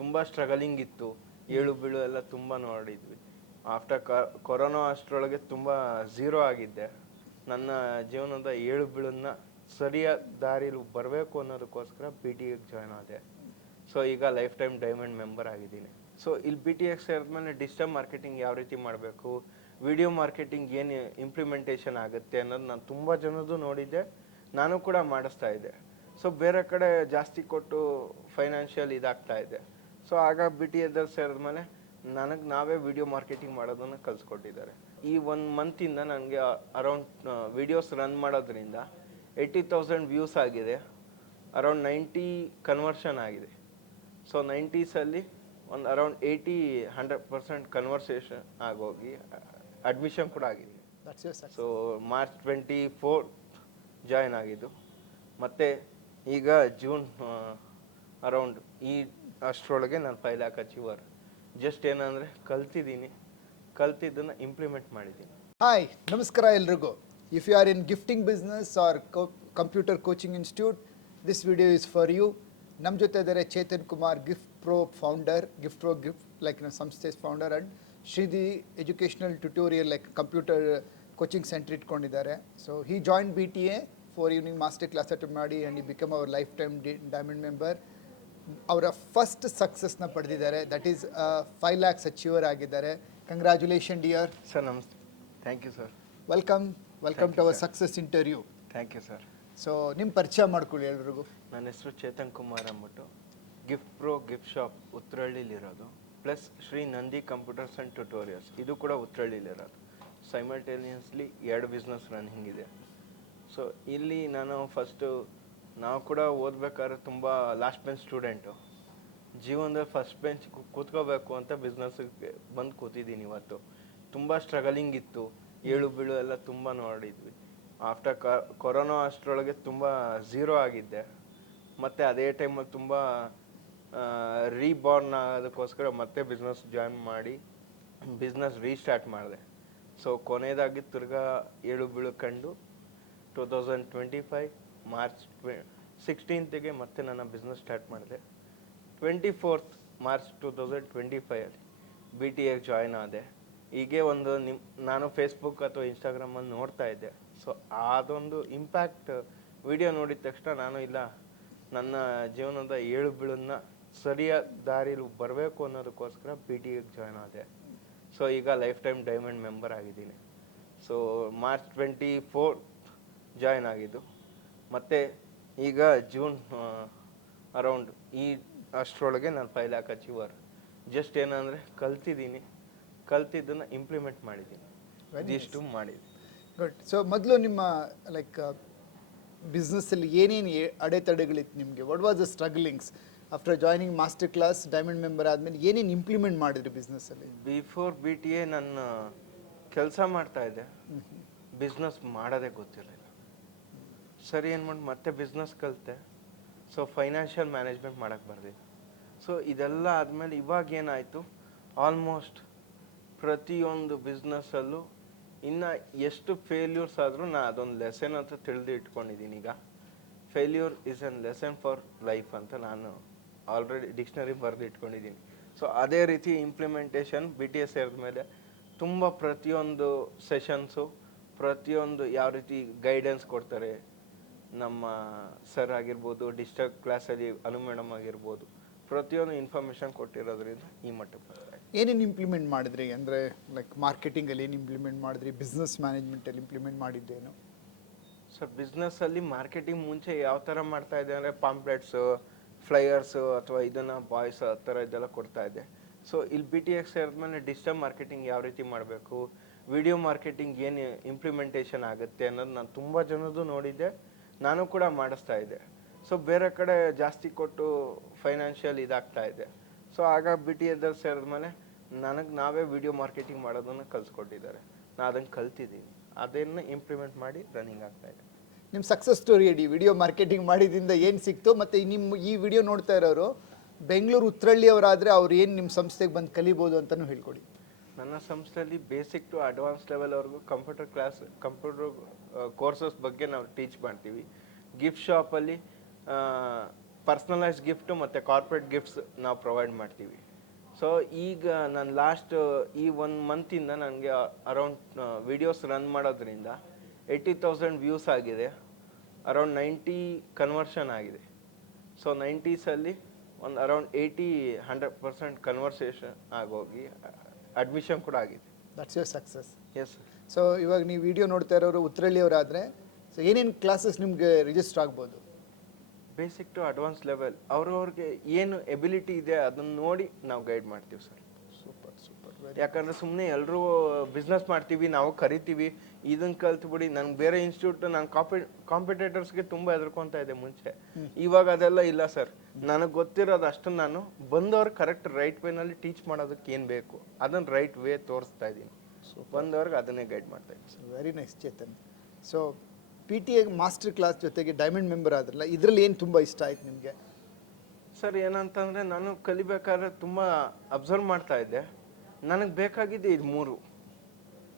ತುಂಬ ಸ್ಟ್ರಗಲಿಂಗ್ ಇತ್ತು. ಏಳು ಬೀಳು ಎಲ್ಲ ತುಂಬ ನೋಡಿದ್ವಿ. ಆಫ್ಟರ್ ಕೊರೋನಾ ಅಷ್ಟರೊಳಗೆ ತುಂಬ ಝೀರೋ ಆಗಿದ್ದೆ. ನನ್ನ ಜೀವನದ ಏಳು ಬೀಳನ್ನ ಸರಿಯಾದ ದಾರಿಲಿ ಬರಬೇಕು ಅನ್ನೋದಕ್ಕೋಸ್ಕರ ಬಿ ಟಿ ಎಕ್ ಜಾಯ್ನ್ ಆದೆ. ಸೊ ಈಗ ಲೈಫ್ ಟೈಮ್ ಡೈಮಂಡ್ ಮೆಂಬರ್ ಆಗಿದ್ದೀನಿ. ಸೊ ಇಲ್ಲಿ ಬಿ ಟಿ ಎಕ್ಸ್ ಸೇರಿದ್ಮೇಲೆ ಡಿಜಿಟಲ್ ಮಾರ್ಕೆಟಿಂಗ್ ಯಾವ ರೀತಿ ಮಾಡಬೇಕು? ವಿಡಿಯೋ ಮಾರ್ಕೆಟಿಂಗ್ ಏನು ಇಂಪ್ಲಿಮೆಂಟೇಷನ್ ಆಗುತ್ತೆ ಅನ್ನೋದು ನಾನು ತುಂಬ ಜನದ್ದು ನೋಡಿದ್ದೆ. ನಾನು ಕೂಡ ಮಾಡಿಸ್ತಾ ಇದ್ದೆ. ಸೊ ಬೇರೆ ಕಡೆ ಜಾಸ್ತಿ ಕೊಟ್ಟು ಫೈನಾನ್ಷಿಯಲ್ ಇದಾಗ್ತಾ ಇದೆ ಸೊ ಆಗ ಬಿ ಟಿ ಸೇರಿದ ಮೇಲೆ ನನಗೆ ನಾವೇ ವಿಡಿಯೋ ಮಾರ್ಕೆಟಿಂಗ್ ಮಾಡೋದನ್ನು ಕಲಿಸ್ಕೊಟ್ಟಿದ್ದಾರೆ. ಈ ಒಂದು ಮಂತಿಂದ ನನಗೆ ಅರೌಂಡ್ ವಿಡಿಯೋಸ್ ರನ್ ಮಾಡೋದ್ರಿಂದ ಏಯ್ಟಿ ತೌಸಂಡ್ ವ್ಯೂಸ್ ಆಗಿದೆ. ಅರೌಂಡ್ ನೈಂಟಿ ಕನ್ವರ್ಷನ್ ಆಗಿದೆ. ಸೊ ನೈಂಟೀಸಲ್ಲಿ ಒಂದು around eighty hundred percent conversation ಆಗೋಗಿ admission ಕೂಡ ಆಗಿದೆ. So March twenty four join ಆಗಿದ್ದು. ಮತ್ತು ಈಗ ಜೂನ್ ಅರೌಂಡ್ ಈ ಅಷ್ಟರೊಳಗೆ ನಾನು ಫೈಲ್ ಲ್ಯಾಕ್ ಅಚೀವರ್ ಜಸ್ಟ್ ಏನಂದರೆ ಕಲ್ತಿದ್ದೀನಿ. ಕಲ್ತಿದ್ದನ್ನು ಇಂಪ್ಲಿಮೆಂಟ್ ಮಾಡಿದ್ದೀನಿ. ಹಾಯ್ ನಮಸ್ಕಾರ ಎಲ್ರಿಗೂ. If you are in gifting business or computer coaching institute this video is for you ನಮ್ಮ ಜೊತೆ ಇದ್ದಾರೆ Chetan Kumar Gift Pro founder Gift Pro gift like ಸಂಸ್ಥೆ founder and Shridhi educational tutorial like computer coaching centre ಇಟ್ಕೊಂಡಿದ್ದಾರೆ. So he join B T A for evening master class attend ಮಾಡಿ and he become our life time diamond member ಅವರ first ಸಕ್ಸಸ್ನ ಪಡೆದಿದ್ದಾರೆ. That is five lakhs achiever ಆಗಿದ್ದಾರೆ. Congratulation dear sir ನಮಸ್ತೆ. Thank you sir welcome welcome to our success interview thank you sir so ನಿಮ್ಮ ಪರಿಚಯ ಮಾಡ್ಕೊಳ್ಳಿ ಎಲ್ರಿಗೂ. ನನ್ನ ಹೆಸರು ಚೇತನ್ ಕುಮಾರ್ ಅಂದ್ಬಿಟ್ಟು gift pro gift shop ಉತ್ರಳ್ಳಿಲಿರೋದು plus Shri Nandi computers and tutorials. ಇದು ಕೂಡ ಉತ್ರಳ್ಳಿಲಿರೋದು ಸೈಮಲ್ಟೇನಿಯಸ್ಲಿ ಎರಡು ಬಿಸ್ನೆಸ್ ರನ್ನಿಂಗ್ ಇದೆ. ಸೊ ಇಲ್ಲಿ ನಾನು ಫಸ್ಟು ನಾವು ಕೂಡ ಓದ್ಬೇಕಾದ್ರೆ ತುಂಬ ಲಾಸ್ಟ್ ಬೆಂಚ್ ಸ್ಟೂಡೆಂಟು ಜೀವನದಲ್ಲಿ ಫಸ್ಟ್ ಬೆಂಚ್ ಕೂತ್ಕೋಬೇಕು ಅಂತ ಬಿಸ್ನೆಸ್ಗೆ ಬಂದು ಕೂತಿದ್ದೀನಿ ಇವತ್ತು. ತುಂಬ ಸ್ಟ್ರಗಲಿಂಗ್ ಇತ್ತು. ಏಳು ಬೀಳು ಎಲ್ಲ ತುಂಬ ನೋಡಿದ್ವಿ. ಆಫ್ಟರ್ ಕೊರೋನಾ ಅಷ್ಟರೊಳಗೆ ತುಂಬ ಝೀರೋ ಆಗಿದ್ದೆ. ಮತ್ತು ಅದೇ ಟೈಮಲ್ಲಿ ತುಂಬ ರೀಬಾರ್ನ್ ಆಗೋದಕ್ಕೋಸ್ಕರ ಮತ್ತೆ ಬಿಸ್ನೆಸ್ ಜಾಯಿನ್ ಮಾಡಿ ಬಿಸ್ನೆಸ್ ರೀಸ್ಟಾರ್ಟ್ ಮಾಡಿದೆ. ಸೊ ಕೊನೆಯದಾಗಿ ತಿರ್ಗಾ ಏಳು ಬೀಳು ಕಂಡು two thousand twenty five March ಟ್ವೆ ಸಿಕ್ಸ್ಟೀನ್ತಿಗೆ ಮತ್ತೆ ನನ್ನ ಬಿಸ್ನೆಸ್ ಸ್ಟಾರ್ಟ್ ಮಾಡಿದೆ. Twenty fourth March two thousand twenty ಫೈವಲ್ಲಿ B T ಎಗೆ ಜಾಯ್ನ್ ಆದೆ. ಹೀಗೆ ಒಂದು ನಿಮ್ಮ ನಾನು ಫೇಸ್ಬುಕ್ ಅಥವಾ ಇನ್ಸ್ಟಾಗ್ರಾಮಲ್ಲಿ ನೋಡ್ತಾ ಇದ್ದೆ. ಸೊ ಅದೊಂದು ಇಂಪ್ಯಾಕ್ಟ್ ವಿಡಿಯೋ ನೋಡಿದ ತಕ್ಷಣ ನಾನು ಇಲ್ಲ, ನನ್ನ ಜೀವನದ ಏಳು ಬೀಳನ್ನ ಸರಿಯಾದ ದಾರಿಲಿ ಬರಬೇಕು ಅನ್ನೋದಕ್ಕೋಸ್ಕರ ಬಿ ಟಿ ಎಗೆ ಜಾಯ್ನ್ ಆದೆ. ಸೊ ಈಗ ಲೈಫ್ ಟೈಮ್ ಡೈಮಂಡ್ ಮೆಂಬರ್ ಆಗಿದ್ದೀನಿ. So March twenty four join ಆಗಿದ್ದು. ಮತ್ತು ಈಗ ಜೂನ್ ಅರೌಂಡ್ ಈ ಅಷ್ಟರೊಳಗೆ ನಾನು ಫೈಲ್ ಲ್ಯಾಕ್ ಅಚೀವರ್ ಜಸ್ಟ್ ಏನಂದರೆ ಕಲ್ತಿದ್ದೀನಿ. ಕಲ್ತಿದ್ದನ್ನು ಇಂಪ್ಲಿಮೆಂಟ್ ಮಾಡಿದ್ದೀನಿ. ಇದಿಷ್ಟು ಮಾಡಿದ್ದೀನಿ ಗುಡ್ ಸೊ ಮೊದಲು ನಿಮ್ಮ ಲೈಕ್ ಬಿಸ್ನೆಸ್ಸಲ್ಲಿ ಏನೇನು ಅಡೆತಡೆಗಳಿತ್ತು ನಿಮಗೆ? What was the strugglings after joining master class diamond member ಆದಮೇಲೆ ಏನೇನು ಇಂಪ್ಲಿಮೆಂಟ್ ಮಾಡಿದ್ರಿ ಬಿಸ್ನೆಸ್ಸಲ್ಲಿ ಬಿಫೋರ್ ಬಿ ಟಿ ಎ ನನ್ನ ಕೆಲಸ ಮಾಡ್ತಾ ಇದ್ದೆ. ಬಿಸ್ನೆಸ್ ಮಾಡೋದೇ ಗೊತ್ತಿರಲಿಲ್ಲ. ಸರಿ ಏನು ಮಾಡಿ ಮತ್ತೆ ಬಿಸ್ನೆಸ್ ಕಲಿತೆ. ಸೊ ಫೈನಾನ್ಷಿಯಲ್ ಮ್ಯಾನೇಜ್ಮೆಂಟ್ ಮಾಡೋಕ್ಕೆ ಬರ್ದಿ. ಸೊ ಇದೆಲ್ಲ ಆದಮೇಲೆ ಇವಾಗ ಏನಾಯಿತು? ಆಲ್ಮೋಸ್ಟ್ ಪ್ರತಿಯೊಂದು ಬಿಸ್ನೆಸ್ಸಲ್ಲೂ ಇನ್ನು ಎಷ್ಟು ಫೇಲ್ಯೂರ್ಸ್ ಆದರೂ ನಾನು ಅದೊಂದು ಲೆಸನ್ ಅಂತ ತಿಳಿದು ಇಟ್ಕೊಂಡಿದ್ದೀನಿ ಈಗ. Failure is an lesson for life ಅಂತ ನಾನು ಆಲ್ರೆಡಿ ಡಿಕ್ಷನರಿ ಬರೆದು ಇಟ್ಕೊಂಡಿದ್ದೀನಿ ಸೊ ಅದೇ ರೀತಿ ಇಂಪ್ಲಿಮೆಂಟೇಷನ್ ಬಿ ಟಿ ಎಸ್ ಮೇಲೆ ತುಂಬ ಪ್ರತಿಯೊಂದು ಸೆಷನ್ಸು ಪ್ರತಿಯೊಂದು ಯಾವ ರೀತಿ ಗೈಡೆನ್ಸ್ ಕೊಡ್ತಾರೆ ನಮ್ಮ ಸರ್ ಆಗಿರ್ಬೋದು ಡಿಸ್ಟರ್ಬ್ ಕ್ಲಾಸಲ್ಲಿ ಅನು ಮೇಡಮ್ ಆಗಿರ್ಬೋದು ಪ್ರತಿಯೊಂದು ಇನ್ಫಾರ್ಮೇಷನ್ ಕೊಟ್ಟಿರೋದ್ರಿಂದ ಈ ಮಟ್ಟಕ್ಕೆ ಏನೇನು ಇಂಪ್ಲಿಮೆಂಟ್ ಮಾಡಿದ್ರಿ? ಅಂದರೆ ಲೈಕ್ ಮಾರ್ಕೆಟಿಂಗಲ್ಲಿ ಏನು ಇಂಪ್ಲಿಮೆಂಟ್ ಮಾಡಿದ್ರಿ? ಬಿಸ್ನೆಸ್ ಮ್ಯಾನೇಜ್ಮೆಂಟಲ್ಲಿ ಇಂಪ್ಲಿಮೆಂಟ್ ಮಾಡಿದ್ದೇನು? ಸರ್ ಬಿಸ್ನೆಸ್ಸಲ್ಲಿ ಮಾರ್ಕೆಟಿಂಗ್ ಮುಂಚೆ ಯಾವ ಥರ ಮಾಡ್ತಾ ಇದ್ದೆ ಅಂದರೆ ಪಾಂಪ್ಲೆಟ್ಸು ಫ್ಲೈಯರ್ಸು ಅಥವಾ ಇದನ್ನು ಬಾಯ್ಸ್ ಆ ಥರ ಇದೆಲ್ಲ ಕೊಡ್ತಾ ಇದ್ದೆ ಸೊ ಇಲ್ಲಿ ಬಿ ಟಿ ಎಕ್ಸ್ ಸೇರಿದ್ಮೇಲೆ ಡಿಜಿಟಲ್ ಮಾರ್ಕೆಟಿಂಗ್ ಯಾವ ರೀತಿ ಮಾಡಬೇಕು? ವಿಡಿಯೋ ಮಾರ್ಕೆಟಿಂಗ್ ಏನು ಇಂಪ್ಲಿಮೆಂಟೇಷನ್ ಆಗುತ್ತೆ ಅನ್ನೋದು ನಾನು ತುಂಬ ಜನದ್ದು ನೋಡಿದ್ದೆ. ನಾನು ಕೂಡ ಮಾಡಿಸ್ತಾ ಇದ್ದೆ. ಸೊ ಬೇರೆ ಕಡೆ ಜಾಸ್ತಿ ಕೊಟ್ಟು ಫೈನಾನ್ಷಿಯಲ್ ಇದಾಗ್ತಾ ಇದೆ. ಸೊ ಆಗ ಬಿ ಟಿ ಸೇರಿದ ಸೇರಿದ್ಮೇಲೆ ನನಗೆ ನಾವೇ ವಿಡಿಯೋ ಮಾರ್ಕೆಟಿಂಗ್ ಮಾಡೋದನ್ನು ಕಲಿಸ್ಕೊಟ್ಟಿದ್ದಾರೆ. ನಾನು ಅದನ್ನು ಕಲ್ತಿದ್ದೀನಿ. ಅದನ್ನು ಇಂಪ್ಲಿಮೆಂಟ್ ಮಾಡಿ ರನ್ನಿಂಗ್ ಆಗ್ತಾ ಇದೆ. ನಿಮ್ಮ ಸಕ್ಸಸ್ ಸ್ಟೋರಿ ಇಡಿ ವಿಡಿಯೋ ಮಾರ್ಕೆಟಿಂಗ್ ಮಾಡಿದಿಂದ ಏನು ಸಿಕ್ತು? ಮತ್ತು ನಿಮ್ಮ ಈ ವಿಡಿಯೋ ನೋಡ್ತಾ ಇರೋರು, ಬೆಂಗಳೂರು ಉತ್ತರಳ್ಳಿಯವರಾದರೆ ಅವ್ರು ಏನು ನಿಮ್ಮ ಸಂಸ್ಥೆಗೆ ಬಂದು ಕಲಿಬೋದು ಅಂತಲೂ ಹೇಳ್ಕೊಡಿ. ನನ್ನ ಸಂಸ್ಥೆಯಲ್ಲಿ ಬೇಸಿಕ್ ಟು ಅಡ್ವಾನ್ಸ್ ಲೆವೆಲ್ವರೆಗೂ ಕಂಪ್ಯೂಟರ್ ಕ್ಲಾಸ್ ಕಂಪ್ಯೂಟರ್ ಕೋರ್ಸಸ್ ಬಗ್ಗೆ ನಾವು ಟೀಚ್ ಮಾಡ್ತೀವಿ. ಗಿಫ್ಟ್ ಶಾಪಲ್ಲಿ ಪರ್ಸ್ನಲೈಸ್ಡ್ ಗಿಫ್ಟು ಮತ್ತು ಕಾರ್ಪೊರೇಟ್ ಗಿಫ್ಟ್ಸ್ ನಾವು ಪ್ರೊವೈಡ್ ಮಾಡ್ತೀವಿ. ಸೊ ಈಗ ನಾನು ಲಾಸ್ಟ್ ಈ ಒನ್ ಮಂತಿಂದ ನನಗೆ ಅರೌಂಡ್ ವಿಡಿಯೋಸ್ ರನ್ ಮಾಡೋದ್ರಿಂದ ಏಯ್ಟಿ ತೌಸಂಡ್ ವ್ಯೂಸ್ ಆಗಿದೆ. ಅರೌಂಡ್ ನೈಂಟಿ ಕನ್ವರ್ಷನ್ ಆಗಿದೆ. ಸೊ ನೈಂಟೀಸಲ್ಲಿ ಒಂದು around eighty hundred percent conversation ಆಗೋಗಿ admission ಕೂಡ ಆಗಿದೆ. That's your success yes so ಇವಾಗ ನೀವು ವಿಡಿಯೋ ನೋಡ್ತಾ ಇರೋರು ಉತ್ತರಳ್ಳಿಯವರಾದರೆ ಸೊ ಏನೇನು ಕ್ಲಾಸಸ್ ನಿಮಗೆ ರಿಜಿಸ್ಟರ್ ಆಗ್ಬೋದು? ಬೇಸಿಕ್ ಟು ಅಡ್ವಾನ್ಸ್ ಲೆವೆಲ್ ಅವ್ರವ್ರಿಗೆ ಏನು ಎಬಿಲಿಟಿ ಇದೆ ಅದನ್ನು ನೋಡಿ ನಾವು ಗೈಡ್ ಮಾಡ್ತೀವಿ ಸರ್ ಯಾಕಂದ್ರೆ ಸುಮ್ಮನೆ ಎಲ್ಲರೂ ಬಿಸ್ನೆಸ್ ಮಾಡ್ತೀವಿ ನಾವು ಕರಿತೀವಿ. ಇದನ್ನ ಕಲ್ತ್ಬಿಡಿ ನನ್ಗೆ ಬೇರೆ ಇನ್ಸ್ಟಿಟ್ಯೂಟ್ ನಾನು ಕಾಂಪಿ ಕಾಂಪಿಟೇಟರ್ಸ್ಗೆ ತುಂಬ ಹೆದರ್ಕೊಂತ ಇದೆ ಮುಂಚೆ. ಇವಾಗ ಅದೆಲ್ಲ ಇಲ್ಲ ಸರ್. ನನಗೆ ಗೊತ್ತಿರೋದು ಅಷ್ಟು ನಾನು ಬಂದವ್ರು ಕರೆಕ್ಟ್ ರೈಟ್ ವೇನಲ್ಲಿ ಟೀಚ್ ಮಾಡೋದಕ್ಕೆ ಏನು ಬೇಕು? ಅದನ್ನ ರೈಟ್ ವೇ ತೋರಿಸ್ತಾ ಇದ್ದೀನಿ. ಬಂದವ್ರಿಗೆ ಅದನ್ನೇ ಗೈಡ್ ಮಾಡ್ತಾ ಇದ್ದೀನಿ. Very nice Chetan so P T A master class ಜೊತೆಗೆ ಡೈಮಂಡ್ ಮೆಂಬರ್ ಆದ್ರಲ್ಲ ಇದರಲ್ಲಿ ಏನು ತುಂಬ ಇಷ್ಟ ಆಯ್ತು ನಿಮಗೆ? ಸರ್ ಏನಂತಂದ್ರೆ ನಾನು ಕಲಿಬೇಕಾದ್ರೆ ತುಂಬ ಅಬ್ಸರ್ವ್ ಮಾಡ್ತಾ ಇದ್ದೆ. ನನಗೆ ಬೇಕಾಗಿದೆ ಇದು ಮೂರು.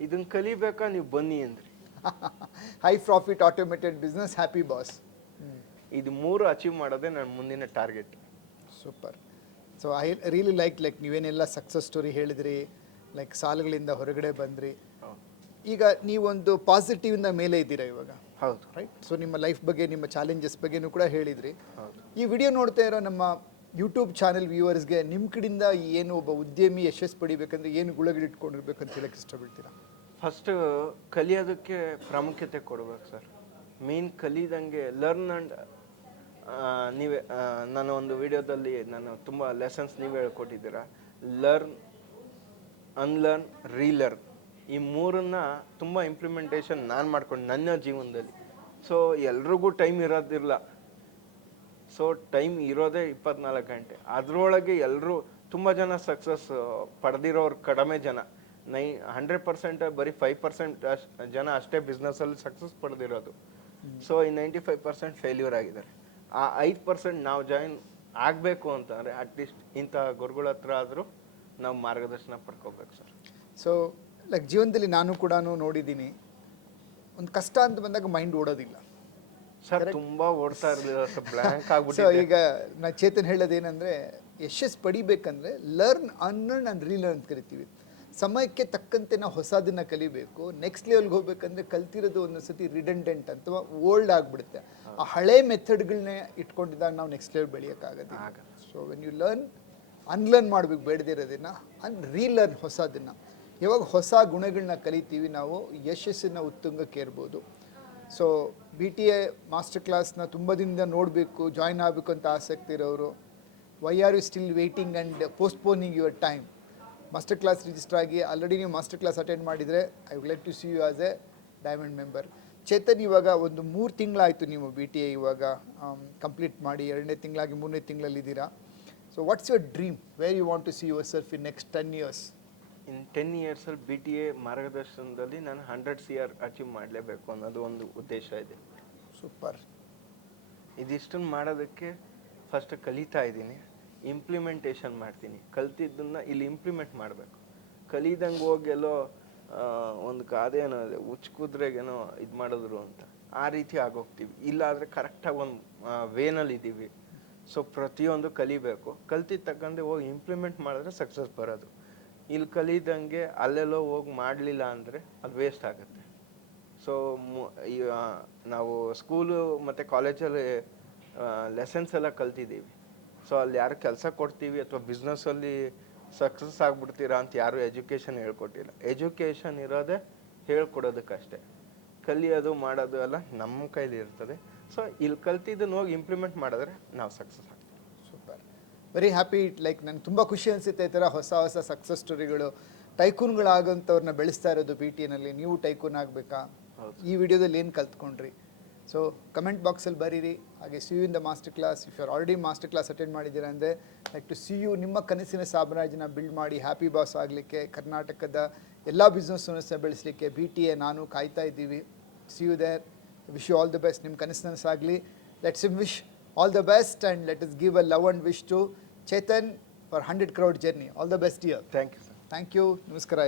ಇದನ್ನ ಕಲಿಬೇಕಾ ನೀವು ಬನ್ನಿ ಅಂದ್ರಿ. High profit automated business happy boss ಇದು ಮೂರು ಅಚೀವ್ ಮಾಡೋದೇ ನನ್ನ ಮುಂದಿನ target super so I really like like ನೀವೇನೆಲ್ಲ success story ಹೇಳಿದ್ರಿ ಲೈಕ್ ಸಾಲುಗಳಿಂದ ಹೊರಗಡೆ ಬಂದ್ರಿ. ಈಗ ನೀವೊಂದು ಪಾಸಿಟಿವಿಂದ ಮೇಲೆ ಇದ್ದೀರಾ ಇವಾಗ? ಹೌದು. ರೈಟ್ ಸೊ ನಿಮ್ಮ ಲೈಫ್ ಬಗ್ಗೆ ನಿಮ್ಮ ಚಾಲೆಂಜಸ್ ಬಗ್ಗೆನೂ ಕೂಡ ಹೇಳಿದ್ರಿ. ಈ ವಿಡಿಯೋ ನೋಡ್ತಾ ಇರೋ ನಮ್ಮ ಯೂಟ್ಯೂಬ್ ಚಾನೆಲ್ ವ್ಯೂವರ್ಸ್ಗೆ ನಿಮ್ಮ ಕಡೆಯಿಂದ ಏನು ಒಬ್ಬ ಉದ್ಯಮಿ ಯಶಸ್ಸು ಪಡಿಬೇಕಂದ್ರೆ ಏನು ಗುಳಗಿಟ್ಕೊಂಡಿರ್ಬೇಕಂತ ಹೇಳಕ್ಕೆ ಇಷ್ಟಪಡ್ತೀರಾ? ಫಸ್ಟ್ ಕಲಿಯೋದಕ್ಕೆ ಪ್ರಾಮುಖ್ಯತೆ ಕೊಡ್ಬೇಕು ಸರ್. ಮೇನ್ ಕಲಿದಂಗೆ ಲರ್ನ್ ಆ್ಯಂಡ್ ನೀವೇ ನಾನು ಒಂದು ವಿಡಿಯೋದಲ್ಲಿ ನಾನು ತುಂಬ ಲೆಸನ್ಸ್ ನೀವು ಹೇಳ್ಕೊಟ್ಟಿದ್ದೀರ. ಲರ್ನ್ ಅನ್ಲರ್ನ್ ರೀಲರ್ನ್ ಈ ಮೂರನ್ನ ತುಂಬ ಇಂಪ್ಲಿಮೆಂಟೇಷನ್ ನಾನು ಮಾಡ್ಕೊಂಡು ನನ್ನ ಜೀವನದಲ್ಲಿ. ಸೊ ಎಲ್ರಿಗೂ ಟೈಮ್ ಇರೋದಿಲ್ಲ. ಸೊ ಟೈಮ್ ಇರೋದೇ ಇಪ್ಪತ್ನಾಲ್ಕು ಗಂಟೆ. ಅದರೊಳಗೆ ಎಲ್ಲರೂ ತುಂಬ ಜನ ಸಕ್ಸಸ್ ಪಡೆದಿರೋರು ಕಡಿಮೆ ಜನ. ನೈ ಹಂಡ್ರೆಡ್ ಪರ್ಸೆಂಟ್ ಬರೀ ಫೈವ್ ಪರ್ಸೆಂಟ್ ಅಷ್ಟು ಜನ ಅಷ್ಟೇ ಬಿಸ್ನೆಸ್ಸಲ್ಲಿ ಸಕ್ಸಸ್ ಪಡೆದಿರೋದು. ಸೊ ಈ ನೈಂಟಿ ಫೈವ್ ಪರ್ಸೆಂಟ್ ಫೇಲ್ಯೂರ್ ಆಗಿದ್ದಾರೆ. ಆ ಐದು ಪರ್ಸೆಂಟ್ ನಾವು ಜಾಯಿನ್ ಆಗಬೇಕು ಅಂತಂದರೆ ಅಟ್ಲೀಸ್ಟ್ ಇಂಥ ಗುರುಗಳ ಹತ್ರ ಆದರೂ ನಾವು ಮಾರ್ಗದರ್ಶನ ಪಡ್ಕೋಬೇಕು ಸರ್. ಸೊ ಲೈಕ್ ಜೀವನದಲ್ಲಿ ನಾನು ಕೂಡ ನೋಡಿದ್ದೀನಿ ಒಂದು ಕಷ್ಟ ಅಂತ ಬಂದಾಗ ಮೈಂಡ್ ಓಡೋದಿಲ್ಲ. ಸರ್ ತುಂಬ ಓಡ್ತಾ ಇರಲಿಲ್ಲ ಸರ್ ಬ್ಲ್ಯಾಂಕ್ ಸೊ ಆಗ್ಬಿಟ್ಟಿದೆ ಈಗ ನಾ ಚೇತನ್ ಹೇಳೋದೇನೆಂದರೆ ಯಶಸ್ ಪಡಿಬೇಕಂದ್ರೆ ಲರ್ನ್ ಅನ್ಲರ್ನ್ ಅಂಡ್ ರೀಲರ್ನ್ ಅಂತ ಕರಿತೀವಿ. ಸಮಯಕ್ಕೆ ತಕ್ಕಂತೆ ನಾವು ಹೊಸದನ್ನ ಕಲಿಬೇಕು. ನೆಕ್ಸ್ಟ್ ಲೆವೆಲ್ಗೆ ಹೋಗ್ಬೇಕಂದ್ರೆ ಕಲ್ತಿರೋದು ಒಂದೊಂದು ಸತಿ ರಿಡೆಂಡೆಂಟ್ ಅಥವಾ ಓಲ್ಡ್ ಆಗಿಬಿಡುತ್ತೆ. ಆ ಹಳೆ ಮೆಥಡ್ಗಳನ್ನೇ ಇಟ್ಕೊಂಡಿದ್ದಾಗ ನಾವು next level ಬೆಳೆಯೋಕ್ಕಾಗೋದಿಲ್ಲ. So when you learn unlearn ಮಾಡಬೇಕು ಬೇಡದಿರೋದನ್ನ ಅಂಡ್ ರೀಲರ್ನ್ ಹೊಸದನ್ನು. ಯಾವಾಗ ಹೊಸ ಗುಣಗಳನ್ನ ಕಲಿತೀವಿ ನಾವು ಯಶಸ್ಸನ್ನ ಉತ್ತುಂಗಕ್ಕೇರ್ಬೋದು. So B T A master class ತುಂಬ ದಿನದಿಂದ ನೋಡಬೇಕು ಜಾಯ್ನ್ ಆಗಬೇಕು ಅಂತ ಆಸಕ್ತಿ ಇರೋರು. Why are you still waiting and postponing your time master class register ಆಗಿ ಆಲ್ರೆಡಿ ನೀವು ಮಾಸ್ಟರ್ ಕ್ಲಾಸ್ ಅಟೆಂಡ್ ಮಾಡಿದರೆ I would like to see you as a diamond member Chetan ಇವಾಗ ಒಂದು ಮೂರು ತಿಂಗಳಾಯಿತು ನೀವು ಬಿ ಟಿ ಎ ಇವಾಗ ಕಂಪ್ಲೀಟ್ ಮಾಡಿ, ಎರಡನೇ ತಿಂಗಳಾಗಿ ಮೂರನೇ ತಿಂಗಳಲ್ಲಿದ್ದೀರಾ so what's your dream where you want to see yourself in next ten years in ten ಇಯರ್ಸಲ್ಲಿ B T A ಮಾರ್ಗದರ್ಶನದಲ್ಲಿ ನಾನು ಹಂಡ್ರೆಡ್ ಸಿ ಆರ್ ಅಚೀವ್ ಮಾಡಲೇಬೇಕು ಅನ್ನೋದು ಒಂದು ಉದ್ದೇಶ ಇದೆ. ಸೂಪರ್ ಇದಿಷ್ಟನ್ನು ಮಾಡೋದಕ್ಕೆ ಫಸ್ಟ್ ಕಲಿತಾ ಇದ್ದೀನಿ. ಇಂಪ್ಲಿಮೆಂಟೇಷನ್ ಮಾಡ್ತೀನಿ. ಕಲ್ತಿದ್ದನ್ನ ಇಲ್ಲಿ ಇಂಪ್ಲಿಮೆಂಟ್ ಮಾಡಬೇಕು. ಕಲಿದಂಗೆ ಹೋಗಿ ಎಲ್ಲೋ ಒಂದು ಒಂದು ಕಾದೇನೋ ಇದೆ ಉಚ್ಚ ಕುದುರೆಗೇನೋ ಇದು ಮಾಡಿದ್ರು ಅಂತ ಆ ರೀತಿ ಆಗೋಗ್ತೀವಿ. ಇಲ್ಲಾದರೆ ಕರೆಕ್ಟಾಗಿ ಒಂದು ವೇನಲ್ಲಿ ಇದ್ದೀವಿ ಸೊ ಪ್ರತಿಯೊಂದು ಕಲಿಬೇಕು. ಕಲ್ತಿದ್ದ ತಕ್ಕಂತೆ ಹೋಗಿ ಇಂಪ್ಲಿಮೆಂಟ್ ಮಾಡಿದ್ರೆ ಸಕ್ಸಸ್ ಬರೋದು. ಇಲ್ಲಿ ಕಲಿದಂಗೆ ಅಲ್ಲೆಲ್ಲೋ ಹೋಗಿ ಮಾಡಲಿಲ್ಲ ಅಂದರೆ ಅದು ವೇಸ್ಟ್ ಆಗುತ್ತೆ. ಸೊ ನಾವು ಸ್ಕೂಲು ಮತ್ತು ಕಾಲೇಜಲ್ಲಿ ಲೆಸನ್ಸ್ ಎಲ್ಲ ಕಲ್ತಿದ್ದೀವಿ. ಸೊ ಅಲ್ಲಿ ಯಾರು ಕೆಲಸ ಕೊಡ್ತೀವಿ ಅಥವಾ ಬಿಸ್ನೆಸ್ಸಲ್ಲಿ ಸಕ್ಸಸ್ ಆಗಿಬಿಡ್ತೀರಾ ಅಂತ ಯಾರು ಎಜುಕೇಷನ್ ಹೇಳ್ಕೊಟ್ಟಿಲ್ಲ. ಎಜುಕೇಷನ್ ಇರೋದೇ ಹೇಳ್ಕೊಡೋದಕ್ಕಷ್ಟೇ. ಕಲಿಯೋದು ಮಾಡೋದು ಎಲ್ಲ ನಮ್ಮ ಕೈಲಿ ಇರ್ತದೆ. ಸೊ ಇಲ್ಲಿ ಕಲ್ತಿದ್ದನ್ನು ಹೋಗಿ ಇಂಪ್ಲಿಮೆಂಟ್ ಮಾಡಿದ್ರೆ ನಾವು ಸಕ್ಸಸ್ ಆಗ್ತೀವಿ. ವೆರಿ ಹ್ಯಾಪಿ ಲೈಕ್ ನನಗೆ ತುಂಬ ಖುಷಿ ಅನಿಸುತ್ತೆ ಈ ಥರ ಹೊಸ ಹೊಸ ಸಕ್ಸಸ್ ಸ್ಟೋರಿಗಳು ಟೈಕೂನ್ಗಳಾಗಂಥವ್ರನ್ನ ಬೆಳೆಸ್ತಾ ಇರೋದು ಬಿ ಟಿ ಎನಲ್ಲಿ ನೀವು ಟೈಕೂನ್ ಆಗಬೇಕಾ? ಈ ವಿಡಿಯೋದಲ್ಲಿ ಏನು ಕಲ್ತ್ಕೊಂಡ್ರಿ? ಸೊ ಕಮೆಂಟ್ ಬಾಕ್ಸಲ್ಲಿ ಬರೀರಿ. ಹಾಗೆ see you in the master class if you are already master class attend ಮಾಡಿದ್ದೀರಾ ಅಂದರೆ ಲೈಕ್ ಟು ಸಿ ಯು ನಿಮ್ಮ ಕನಸಿನ ಸಾಮ್ರಾಜ್ಯನ ಬಿಲ್ಡ್ ಮಾಡಿ ಹ್ಯಾಪಿ ಬಾಸ್ ಆಗಲಿಕ್ಕೆ ಕರ್ನಾಟಕದ ಎಲ್ಲ ಬಿಸ್ನೆಸ್ ಓನರ್ಸ್ನ ಬೆಳೆಸಲಿಕ್ಕೆ ಬಿ ಟಿ ಎ ನಾನು ಕಾಯ್ತಾ ಇದ್ದೀವಿ. See you there wish you all the best ನಿಮ್ಮ ಕನಸಿನಸಾಗಲಿ let's him wish All the best and let us give a love and wish to Chetan for 100 crore journey. All the best dear. Thank you. Sir. Thank you. Namaskara